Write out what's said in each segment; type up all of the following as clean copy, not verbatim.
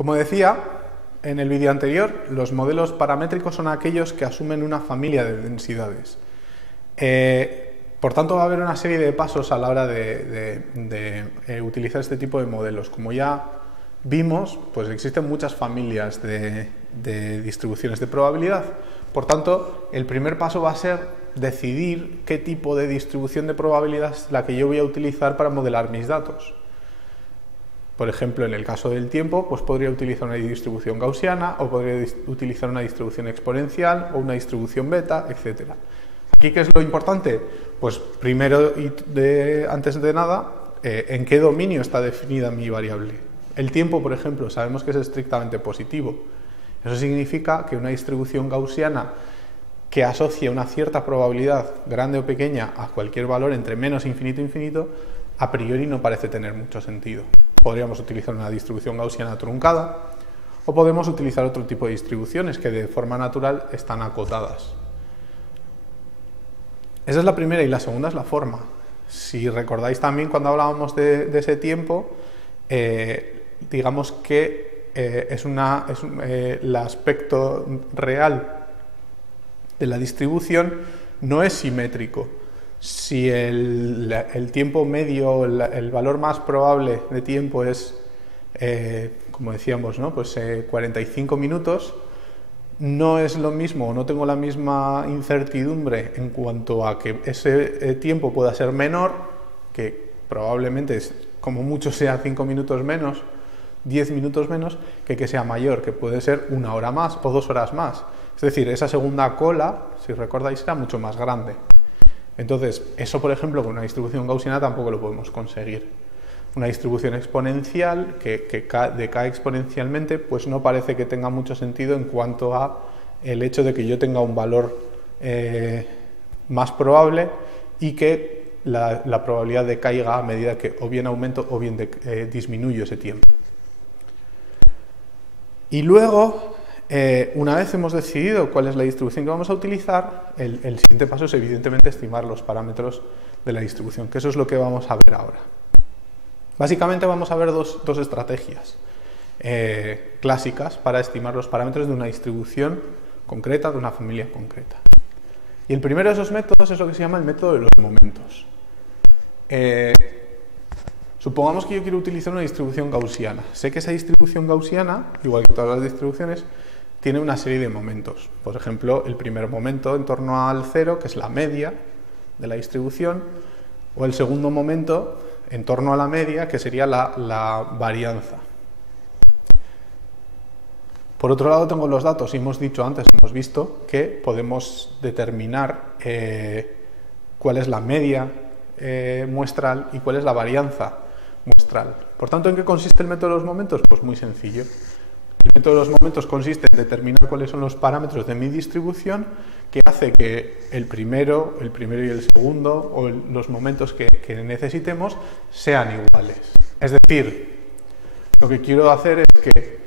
Como decía en el vídeo anterior, los modelos paramétricos son aquellos que asumen una familia de densidades. Por tanto, va a haber una serie de pasos a la hora de utilizar este tipo de modelos. Como ya vimos, pues existen muchas familias de distribuciones de probabilidad. Por tanto, el primer paso va a ser decidir qué tipo de distribución de probabilidad es la que yo voy a utilizar para modelar mis datos. Por ejemplo, en el caso del tiempo, pues podría utilizar una distribución gaussiana o podría utilizar una distribución exponencial o una distribución beta, etc. ¿Aquí qué es lo importante? Pues primero, antes de nada, ¿en qué dominio está definida mi variable? El tiempo, por ejemplo, sabemos que es estrictamente positivo. Eso significa que una distribución gaussiana que asocia una cierta probabilidad, grande o pequeña, a cualquier valor entre menos infinito e infinito, a priori no parece tener mucho sentido. Podríamos utilizar una distribución gaussiana truncada o podemos utilizar otro tipo de distribuciones que de forma natural están acotadas. Esa es la primera, y la segunda es la forma. Si recordáis también cuando hablábamos de ese tiempo, digamos que el aspecto real de la distribución no es simétrico. Si el tiempo medio, el valor más probable de tiempo es, como decíamos, ¿no? Pues 45 minutos, no es lo mismo, no tengo la misma incertidumbre en cuanto a que ese tiempo pueda ser menor, que probablemente como mucho sea 5 minutos menos, 10 minutos menos, que sea mayor, que puede ser 1 hora más o 2 horas más. Es decir, esa segunda cola, si recordáis, era mucho más grande. Entonces, eso, por ejemplo, con una distribución gaussiana tampoco lo podemos conseguir. Una distribución exponencial que decae exponencialmente, pues no parece que tenga mucho sentido en cuanto a el hecho de que yo tenga un valor más probable y que la probabilidad decaiga a medida que o bien aumento o bien disminuyo ese tiempo. Y luego, una vez hemos decidido cuál es la distribución que vamos a utilizar, el siguiente paso es evidentemente estimar los parámetros de la distribución, que eso es lo que vamos a ver ahora. Básicamente vamos a ver dos estrategias clásicas para estimar los parámetros de una distribución concreta, de una familia concreta. Y el primero de esos métodos es lo que se llama el método de los momentos. Supongamos que yo quiero utilizar una distribución gaussiana. Sé que esa distribución gaussiana, igual que todas las distribuciones, tiene una serie de momentos. Por ejemplo, el primer momento en torno al 0, que es la media de la distribución, o el segundo momento en torno a la media, que sería la varianza. Por otro lado, tengo los datos, y hemos visto que podemos determinar cuál es la media muestral y cuál es la varianza muestral. Por tanto, ¿en qué consiste el método de los momentos? Pues muy sencillo. El método de los momentos consiste en determinar cuáles son los parámetros de mi distribución, que hace que el primero y el segundo, o los momentos que necesitemos, sean iguales. Es decir, lo que quiero hacer es que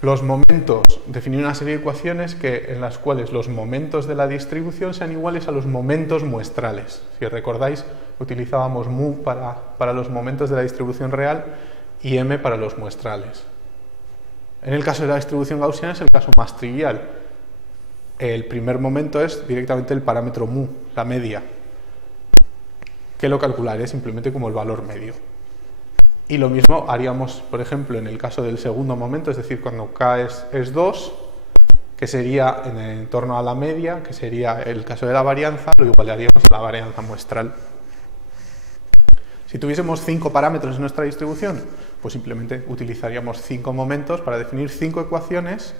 los momentos, definir una serie de ecuaciones en las cuales los momentos de la distribución sean iguales a los momentos muestrales. Si recordáis, utilizábamos mu para los momentos de la distribución real y m para los muestrales. En el caso de la distribución gaussiana es el caso más trivial. El primer momento es directamente el parámetro mu, la media, que lo calcularé simplemente como el valor medio. Y lo mismo haríamos, por ejemplo, en el caso del segundo momento, es decir, cuando k es 2, que sería en torno a la media, que sería el caso de la varianza, lo igualaríamos a la varianza muestral. Si tuviésemos 5 parámetros en nuestra distribución, pues simplemente utilizaríamos 5 momentos para definir 5 ecuaciones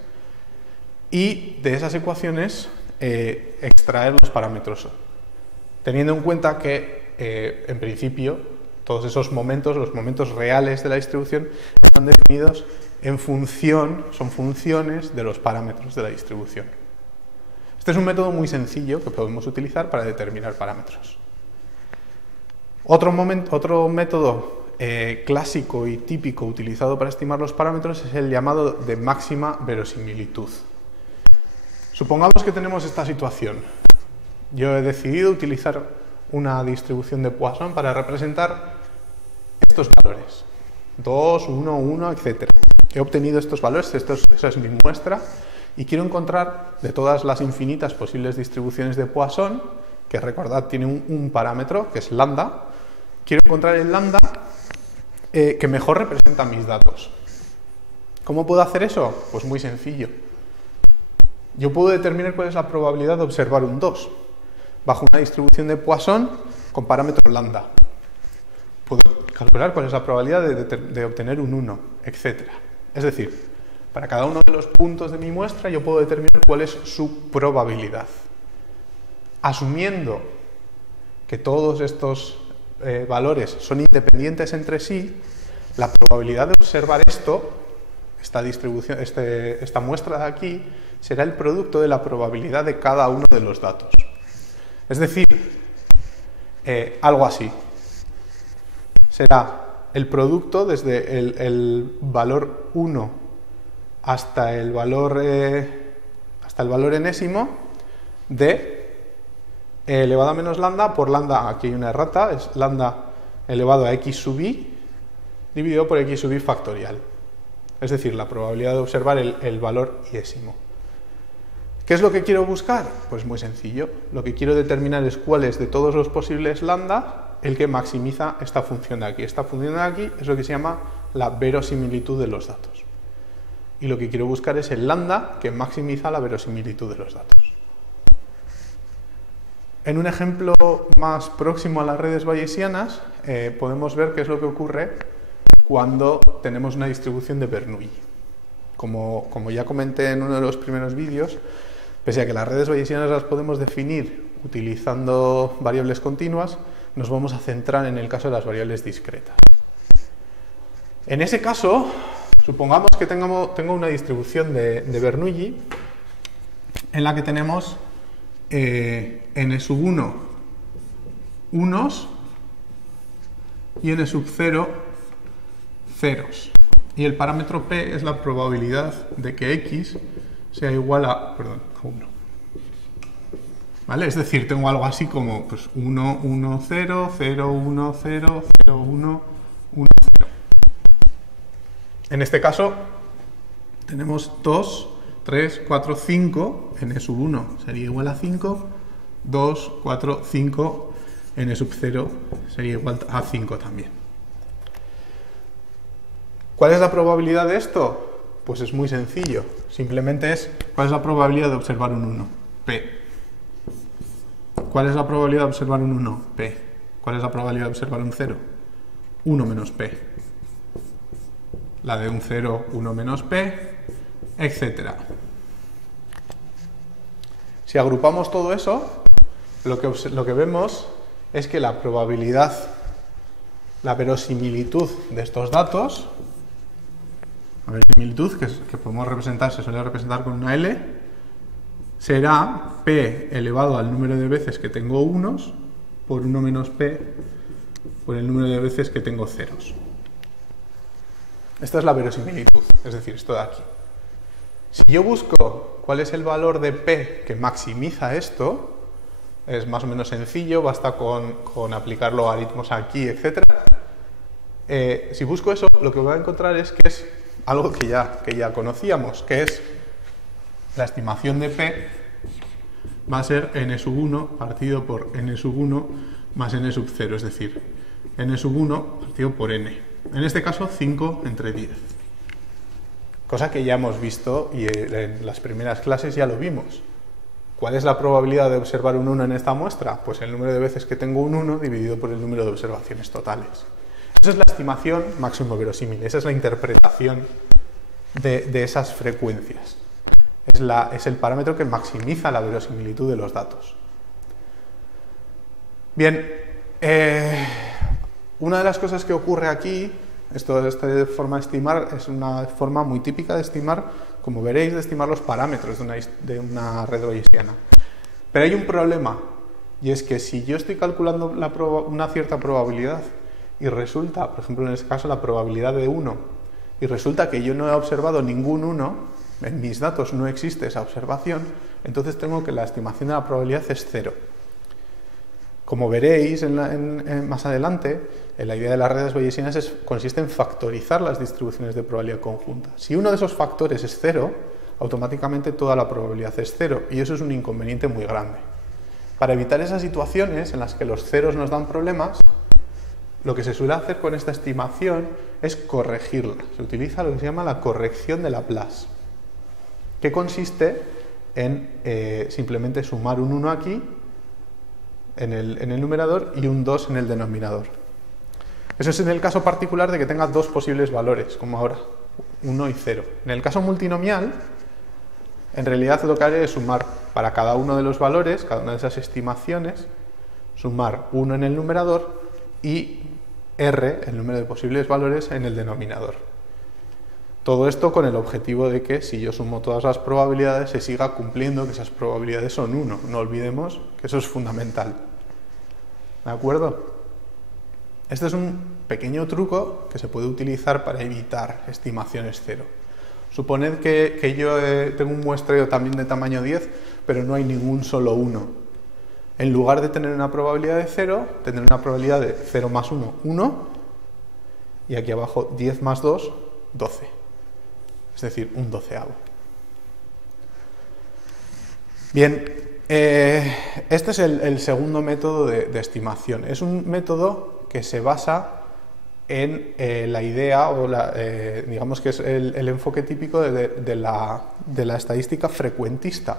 y de esas ecuaciones extraer los parámetros, teniendo en cuenta que en principio todos esos momentos, los momentos reales de la distribución, están definidos son funciones de los parámetros de la distribución. Este es un método muy sencillo que podemos utilizar para determinar parámetros. Otro método clásico y típico utilizado para estimar los parámetros es el llamado de máxima verosimilitud. Supongamos que tenemos esta situación. Yo he decidido utilizar una distribución de Poisson para representar estos valores, 2, 1, 1, etc. he obtenido estos valores, esa es mi muestra, y quiero encontrar de todas las infinitas posibles distribuciones de Poisson, que recordad tiene un parámetro que es lambda, quiero encontrar el lambda que mejor representa mis datos. ¿Cómo puedo hacer eso? Pues muy sencillo. Yo puedo determinar cuál es la probabilidad de observar un 2 bajo una distribución de Poisson con parámetro lambda. Puedo calcular cuál es la probabilidad de obtener un 1, etc. Es decir, para cada uno de los puntos de mi muestra yo puedo determinar cuál es su probabilidad. Asumiendo que todos estos valores son independientes entre sí, la probabilidad de observar esta distribución, esta muestra de aquí, será el producto de la probabilidad de cada uno de los datos. Es decir, algo así. Será el producto desde el valor 1 hasta el valor enésimo de elevado a menos lambda por lambda, aquí hay una errata, es lambda elevado a x sub i dividido por x sub i factorial. Es decir, la probabilidad de observar el valor iésimo. ¿Qué es lo que quiero buscar? Pues muy sencillo. Lo que quiero determinar es cuál es de todos los posibles lambda el que maximiza esta función de aquí. Esta función de aquí es lo que se llama la verosimilitud de los datos. Y lo que quiero buscar es el lambda que maximiza la verosimilitud de los datos. En un ejemplo más próximo a las redes bayesianas, podemos ver qué es lo que ocurre cuando tenemos una distribución de Bernoulli. Como ya comenté en uno de los primeros vídeos, pese a que las redes bayesianas las podemos definir utilizando variables continuas, nos vamos a centrar en el caso de las variables discretas. En ese caso, supongamos que tengo una distribución de Bernoulli en la que tenemos n sub 1 unos y n sub 0 ceros. Y el parámetro p es la probabilidad de que x sea igual a 1. ¿Vale? Es decir, tengo algo así como pues, 1, 1, 0, 0, 1, 0, 0, 1, 1, 0. En este caso tenemos 2, 3, 4, 5, n sub 1 sería igual a 5, 2, 4, 5, n sub 0 sería igual a 5 también. ¿Cuál es la probabilidad de esto? Pues es muy sencillo. Simplemente es, ¿cuál es la probabilidad de observar un 1? P. ¿Cuál es la probabilidad de observar un 1? P. ¿Cuál es la probabilidad de observar un 0? 1 menos P. La de un 0, 1 menos P, etc. Si agrupamos todo eso, lo que vemos es que la probabilidad, la verosimilitud de estos datos, la verosimilitud que podemos representar, se suele representar con una L, será P elevado al número de veces que tengo unos por 1 menos P por el número de veces que tengo ceros. Esta es la verosimilitud, es decir, esto de aquí. Si yo busco cuál es el valor de P que maximiza esto, es más o menos sencillo, basta con aplicar logaritmos aquí, etc. Si busco eso, lo que voy a encontrar es que es algo que ya conocíamos, que es la estimación de P va a ser n sub 1 partido por n sub 1 más n sub 0, es decir, n sub 1 partido por n. En este caso, 5 entre 10. Cosa que ya hemos visto y en las primeras clases ya lo vimos. ¿Cuál es la probabilidad de observar un 1 en esta muestra? Pues el número de veces que tengo un 1 dividido por el número de observaciones totales. Esa es la estimación máximo verosímil, esa es la interpretación de esas frecuencias. Es el parámetro que maximiza la verosimilitud de los datos. Bien, una de las cosas que ocurre aquí, esta forma de estimar es una forma muy típica de estimar, como veréis, de estimar los parámetros de una red bayesiana. Pero hay un problema, y es que si yo estoy calculando una cierta probabilidad y resulta, por ejemplo en este caso la probabilidad de 1, y resulta que yo no he observado ningún 1, en mis datos no existe esa observación, entonces tengo que la estimación de la probabilidad es 0. Como veréis más adelante, la idea de las redes bayesianas consiste en factorizar las distribuciones de probabilidad conjunta. Si uno de esos factores es 0, automáticamente toda la probabilidad es 0, y eso es un inconveniente muy grande. Para evitar esas situaciones en las que los ceros nos dan problemas, lo que se suele hacer con esta estimación es corregirla. Se utiliza lo que se llama la corrección de Laplace, que consiste en simplemente sumar un 1 aquí, en el numerador, y un 2 en el denominador. Eso es en el caso particular de que tenga dos posibles valores, como ahora, 1 y 0. En el caso multinomial, en realidad lo que haré es sumar para cada uno de los valores, cada una de esas estimaciones, sumar 1 en el numerador y r, el número de posibles valores, en el denominador. Todo esto con el objetivo de que si yo sumo todas las probabilidades se siga cumpliendo que esas probabilidades son 1. No olvidemos que eso es fundamental. ¿De acuerdo? Este es un pequeño truco que se puede utilizar para evitar estimaciones 0. Suponed que yo tengo un muestreo también de tamaño 10, pero no hay ningún solo 1. En lugar de tener una probabilidad de 0, tendré una probabilidad de 0 más 1, 1, y aquí abajo 10 más 2, 12. Es decir, un doceavo. Bien, este es el segundo método de estimación. Es un método que se basa en la idea, o digamos que es el enfoque típico de la estadística frecuentista,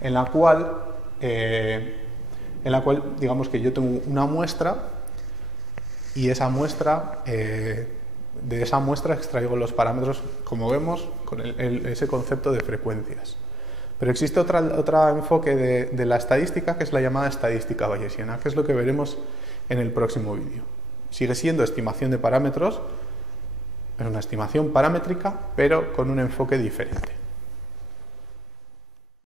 en la cual digamos que yo tengo una muestra y esa muestra, de esa muestra extraigo los parámetros, como vemos, con ese concepto de frecuencias. Pero existe otro enfoque de la estadística, que es la llamada estadística bayesiana, que es lo que veremos en el próximo vídeo. Sigue siendo estimación de parámetros, es una estimación paramétrica, pero con un enfoque diferente.